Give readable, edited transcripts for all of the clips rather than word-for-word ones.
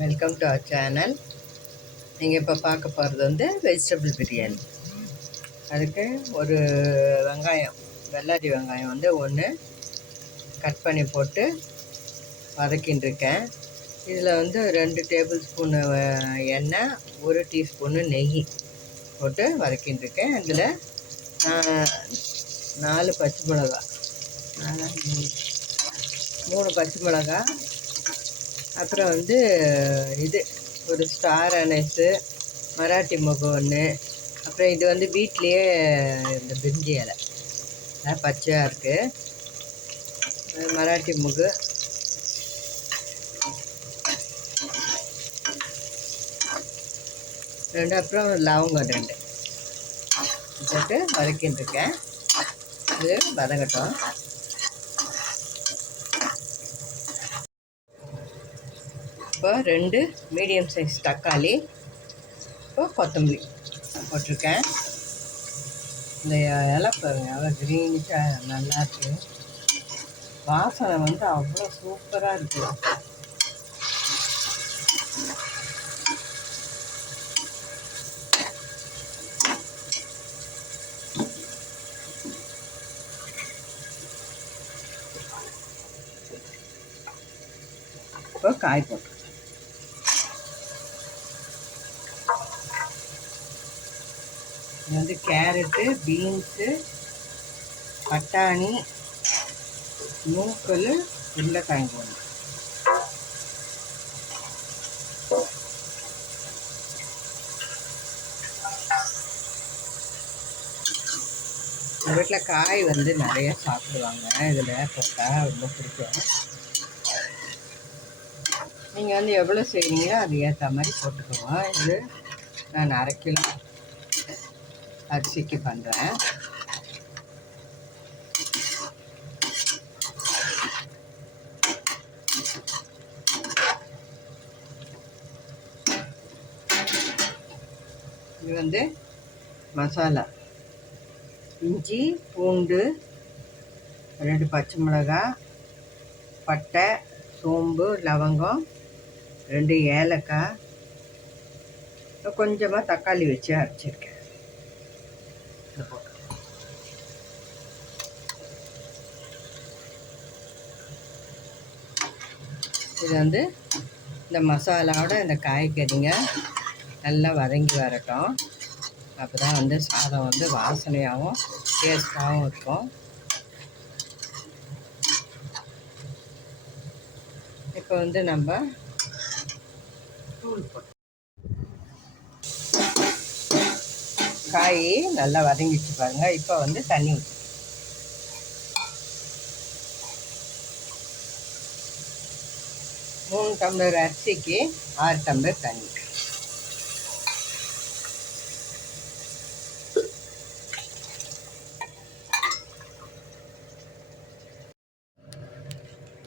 Welcome to our channel. நீங்கள் இப்போ பார்க்க போகிறது வந்து வெஜிடபிள் பிரியாணி. அதுக்கு ஒரு வெங்காயம், வெள்ளாரி வெங்காயம் வந்து ஒன்று கட் பண்ணி போட்டு வதக்கின்னு இருக்கேன். இதில் வந்து 2 டேபிள் ஸ்பூனு எண்ணெய், 1 டீஸ்பூனு நெய் போட்டு வதக்கின்னு இருக்கேன். இதில் 4 பச்சை மிளகா, 3 பச்சை மிளகா, அப்புறம் வந்து இது ஒரு ஸ்டார் அனைஸு, மராட்டி முகு ஒன்று, அப்புறம் இது வந்து வீட்லேயே இந்த பிரிஞ்சி இலை பச்சையாக இருக்குது, மராட்டி முகு, ரெண்டு, அப்புறம் லவங்கம் 2 போட்டு வதக்கின்னு இருக்கேன். இது வதங்கட்டும். இப்போ 2 மீடியம் சைஸ் தக்காளி, இப்போ கொத்தமல்லி போட்டிருக்கேன். இந்த இலை பாருங்கள், எவ்வளோ க்ரீனிஷாக நல்லாயிருக்கு. வாசனை வந்து அவ்வளோ சூப்பராக இருக்குது. இப்போ காய் போட்டு இது வந்து கேரட்டு, பீன்ஸு, பட்டாணி, நூக்கல், உருளைக்காய் போடணும். வீட்டில் காய் வந்து நிறைய சாப்பிடுவாங்க, இதில் போட்டால் ரொம்ப பிடிக்கும். நீங்கள் வந்து எவ்வளோ செய்வீங்களோ அது ஏற்ற மாதிரி போட்டுக்குவோம். இது நான் 1/2 கிலோ அரிசிக்கு பண்ணுறேன். இது வந்து மசாலா: இஞ்சி, பூண்டு, 2 பச்சை மிளகாய், பட்டை, சோம்பு, லவங்கம், 2 ஏலக்காய், கொஞ்சமாக தக்காளி வச்சு அரைச்சிருக்கேன். இது வந்து இந்த மசாலாவோட இந்த காய்கறிங்க நல்லா வதங்கி வரட்டும். அப்போ தான் வந்து சாதம் வந்து வாசனையாகவும் டேஸ்ட்டாகவும் இருக்கும். இப்போ வந்து நம்ம தூள் போட்டு காய் நல்லா வதங்கிச்சு பாருங்கள். இப்போ வந்து தண்ணி ஊற்றி 3 டம்ளர் அரிசிக்கு 6 டம்ளர் தண்ணி.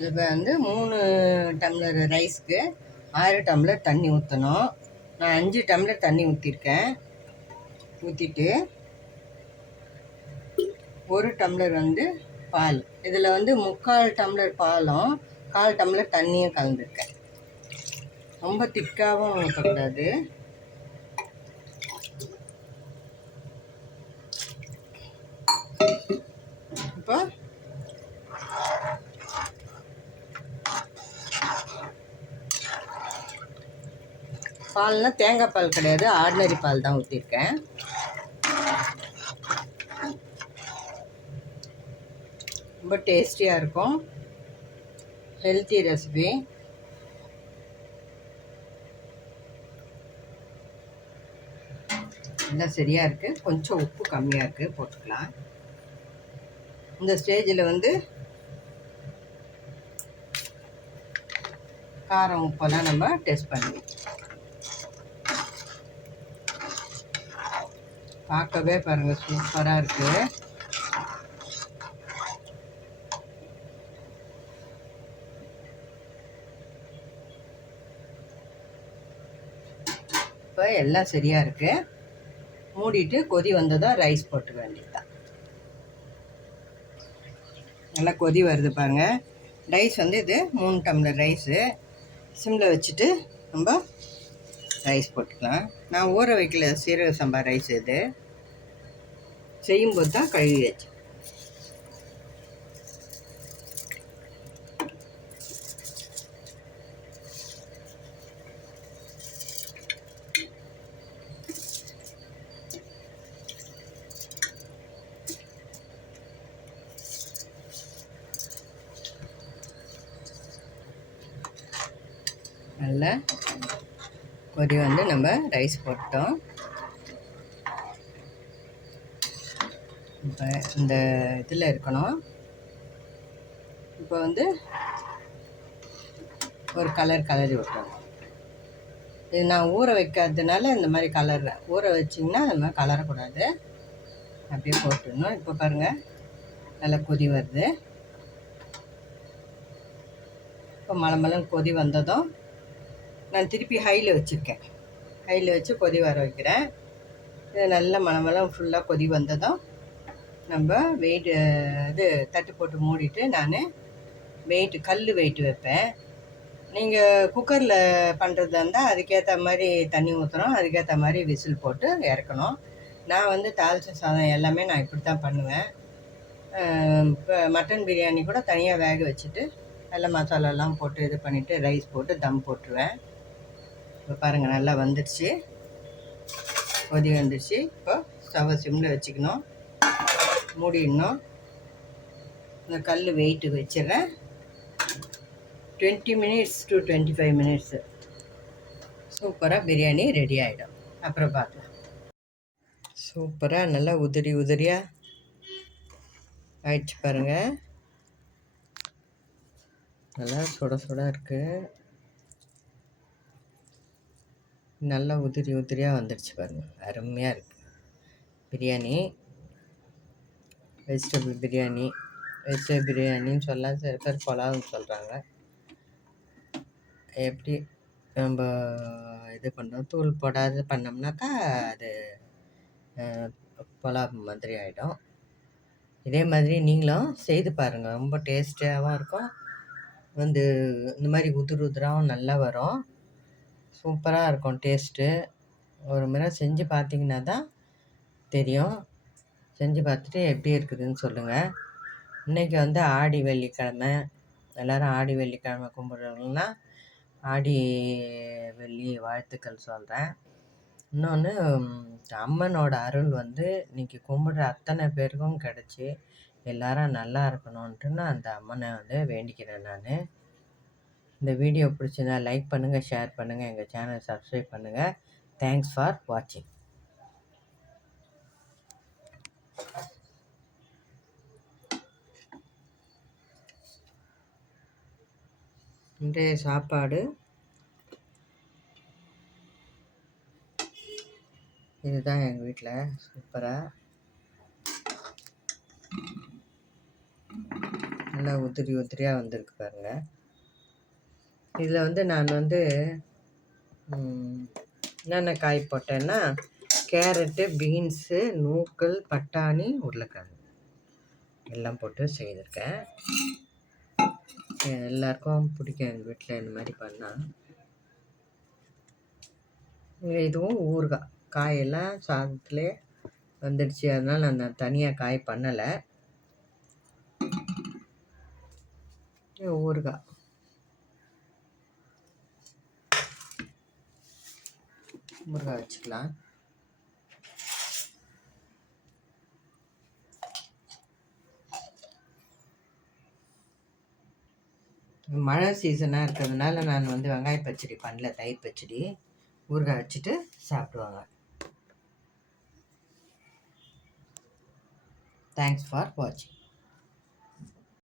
இப்போ வந்து 3 டம்ளர் ரைஸ்க்கு 6 டம்ளர் தண்ணி ஊற்றணும். நான் 5 டம்ளர் தண்ணி ஊற்றிருக்கேன். ஊற்றிட்டு 1 டம்ளர் வந்து பால், இதில் வந்து 3/4 டம்ளர் பாலும் 1/4 டம்ளர் தண்ணியும் கலந்துருக்கேன். ரொம்ப திக்காகவும் ஊற்றக்கூடாது. இப்போ பால்னால் தேங்காய் பால் கிடையாது, ஆர்டினரி பால் தான் ஊற்றிருக்கேன். ரொம்ப டேஸ்டியாக இருக்கும், ஹெல்த்தி ரெசிபி. எல்லாம் சரியாக இருக்குது, கொஞ்சம் உப்பு கம்மியாக இருக்குது, போட்டுக்கலாம். இந்த ஸ்டேஜில் வந்து காரம் உப்பெல்லாம் நம்ம டெஸ்ட் பண்ணுவோம். பார்க்கவே பாருங்கள் சூப்பராக இருக்குது. இப்போ எல்லாம் சரியாக இருக்குது. மூடிட்டு கொதி வந்ததும் ரைஸ் போட்டு வேண்டியதுதான். நல்லா கொதி வருது பாருங்கள். ரைஸ் வந்து இது 3 டம்ளர் ரைஸு. சிம்மில் வச்சுட்டு நம்ம ரைஸ் போட்டுக்கலாம். நான் ஊற வைக்கல, சீரக சம்பா ரைஸ் இது செய்யும்போது தான் கழுவி வச்சு. நல்லா கொதி வந்து நம்ம ரைஸ் போட்டோம். இப்போ இந்த இதில் இருக்கணும். இப்போ வந்து ஒரு கலரி விட்டோம். இது நான் ஊற வைக்காததுனால இந்த மாதிரி கலர்றேன். ஊற வச்சிங்கன்னா இந்த மாதிரி கலரக்கூடாது, அப்படியே போட்டுடணும். இப்போ பாருங்கள் நல்லா கொதி வருது. இப்போ மலமலன்னு கொதி வந்ததும் நான் திருப்பி ஹையில் வச்சுருக்கேன். ஹையில் வச்சு கொதி வர வைக்கிறேன். இது நல்ல மலமலம் ஃபுல்லாக கொதி வந்ததும் நம்ம இது தட்டு போட்டு மூடிட்டு நான் கல் வெயிட்டு வைப்பேன். நீங்கள் குக்கரில் பண்ணுறதா இருந்தால் அதுக்கேற்ற மாதிரி தண்ணி ஊற்றுறோம், அதுக்கேற்ற மாதிரி விசில் போட்டு இறக்கணும். நான் வந்து தாளித்த சாதம் எல்லாமே நான் இப்படி தான் பண்ணுவேன். இப்போ மட்டன் பிரியாணி கூட தனியாக வேக வச்சுட்டு நல்லா மசாலாலாம் போட்டு இது பண்ணிவிட்டு ரைஸ் போட்டு தம் போட்டுருவேன். இப்போ பாருங்கள் நல்லா வந்துடுச்சு, கொதி வந்துடுச்சு. இப்போ ஸ்டவ்வை சிம்மில் வச்சுக்கணும், மூடிடணும். இந்த கல் வெயிட்டு வச்சிடறேன். 20 minutes to 25 minutes சூப்பராக பிரியாணி ரெடி ஆகிடும். அப்புறம் பார்க்கலாம். சூப்பராக நல்லா உதிரியாக ஆயிடுச்சு பாருங்கள். நல்லா சுட இருக்குது. நல்லா உதிரியாக வந்துடுச்சு பாருங்கள். அருமையாக இருக்குது பிரியாணி. வெஜிடபிள் பிரியாணின்னு சொல்லலாம், சில பேர் புலாவ்னு சொல்கிறாங்க. எப்படி நம்ம இது பண்ணுறோம், தூள் போடாது பண்ணோம்னாக்கா அது புலாவ் மாதிரி ஆகிடும். இதே மாதிரி நீங்களும் செய்து பாருங்கள், ரொம்ப டேஸ்ட்டாகவும் இருக்கும். வந்து இந்த மாதிரி உதிராகவும் நல்லா வரும், சூப்பராக இருக்கும் டேஸ்ட்டு. ஒரு முறை செஞ்சு பார்த்தீங்கன்னா தான் தெரியும். செஞ்சு பார்த்துட்டு எப்படி இருக்குதுன்னு சொல்லுங்கள். இன்றைக்கி வந்து ஆடி வெள்ளிக்கிழமை, எல்லோரும் ஆடி வெள்ளிக்கிழமை கும்பிட்றவங்கன்னா ஆடி வெள்ளி வாழ்த்துக்கள் சொல்கிறேன். இன்னொன்று, அம்மனோட அருள் வந்து இன்றைக்கி கும்பிட்ற அத்தனை பேருக்கும் கிடச்சி எல்லாரும் நல்லா இருக்கணுன்ட்டு நான் அந்த அம்மனை வந்து வேண்டிக்கிறேன். நான் இந்த வீடியோ பிடிச்சிருந்தா லைக் பண்ணுங்கள், ஷேர் பண்ணுங்கள், எங்கள் சேனலை சப்ஸ்கிரைப் பண்ணுங்கள். தேங்க்ஸ் ஃபார் வாட்சிங். இன்றைய சாப்பாடு இதுதான். எங்கள் வீட்டில் சூப்பராக நல்லா உதிரியாக வந்திருக்கு பாருங்கள். இதில் வந்து நான் வந்து என்னென்ன காய் போட்டேன்னா கேரட்டு, பீன்ஸு, நூக்கல், பட்டாணி, உருளைக்கிழங்கு எல்லாம் போட்டு செய்திருக்கேன். எல்லாருக்கும் பிடிக்கும் எங்கள் வீட்டில் இந்த மாதிரி பண்ணால். இதுவும் ஊறுகாய், காயெல்லாம் சாதத்துலேயே வந்துடுச்சு, அதனால் நான் தனியாக காய் பண்ணலை. ஊறுகாய் வச்சுக்கலாம். மழை சீசனாக இருக்கிறதுனால நான் வந்து வெங்காய பச்சடி பண்ணல, தயிர் பச்சடி. ஊறுகாய் வச்சுட்டு சாப்பிடுவாங்க. தேங்க்ஸ் ஃபார் வாட்சிங்.